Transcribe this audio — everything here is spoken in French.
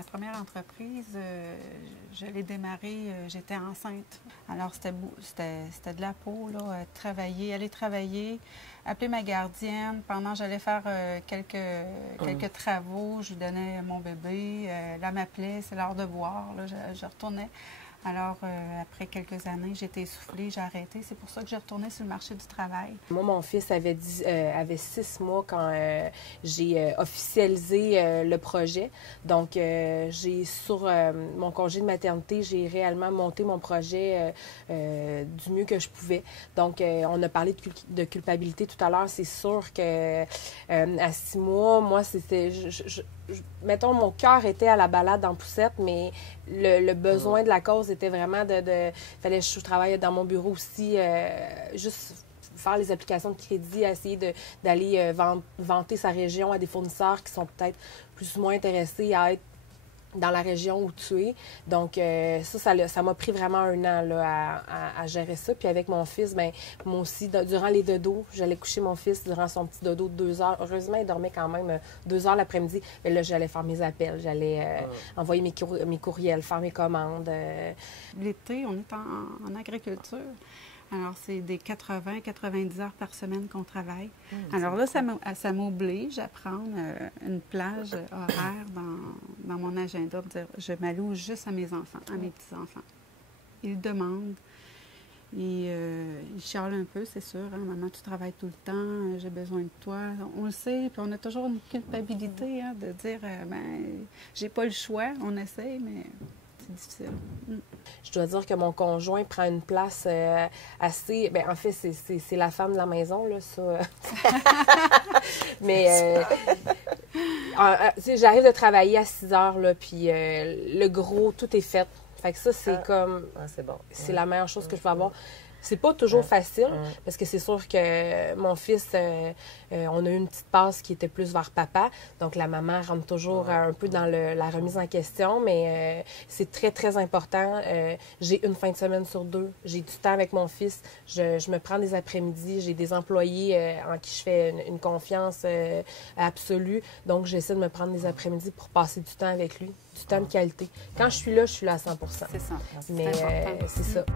ma première entreprise, je l'ai démarrée, j'étais enceinte. Alors, c'était de la peau, là, aller travailler, appeler ma gardienne. Pendant que j'allais faire quelques travaux, je lui donnais mon bébé. Elle m'appelait, c'est l'heure de boire. Là, je retournais. Alors, après quelques années, j'étais essoufflée, j'ai arrêté. C'est pour ça que j'ai retourné sur le marché du travail. Moi, mon fils avait 6 mois quand j'ai officialisé le projet. Donc, sur mon congé de maternité, j'ai réellement monté mon projet du mieux que je pouvais. Donc, on a parlé de culpabilité tout à l'heure. C'est sûr que à 6 mois, moi, c'était... mettons, mon cœur était à la balade en poussette, mais le besoin de la cause était vraiment fallait que je travaille dans mon bureau aussi, juste faire les applications de crédit, essayer d'aller vanter sa région à des fournisseurs qui sont peut-être plus ou moins intéressés à être dans la région où tu es. Donc, ça m'a pris vraiment un an là, à gérer ça. Puis avec mon fils, bien, moi aussi, durant les dodos, j'allais coucher mon fils durant son petit dodo de 2 heures. Heureusement, il dormait quand même 2 heures l'après-midi. Mais là, j'allais faire mes appels, j'allais envoyer mes courriels, faire mes commandes. L'été, on est en agriculture. Alors, c'est des 80-90 heures par semaine qu'on travaille. Alors là, ça m'oblige à prendre une plage horaire dans mon agenda. Dire, je m'alloue juste à mes enfants, à mes petits-enfants. Ils demandent. Ils chialent un peu, c'est sûr. Hein? Maman, tu travailles tout le temps, j'ai besoin de toi. On le sait, puis on a toujours une culpabilité de dire, j'ai pas le choix. On essaie, mais... difficile. Je dois dire que mon conjoint prend une place assez... Bien, en fait, c'est la femme de la maison, là, ça. Mais, j'arrive de travailler à 6 heures, là, puis le gros, tout est fait. Fait que ça, c'est comme... c'est bon. C'est la meilleure chose que je peux avoir. C'est pas toujours facile, parce que c'est sûr que mon fils, on a eu une petite passe qui était plus vers papa. Donc, la maman rentre toujours un peu dans la remise en question, mais c'est très, très important. J'ai une fin de semaine sur 2. J'ai du temps avec mon fils. Je me prends des après-midi. J'ai des employés en qui je fais une confiance absolue. Donc, j'essaie de me prendre des après-midi pour passer du temps avec lui, du temps de qualité. Quand je suis là à 100 %. C'est ça. Mais c'est ça.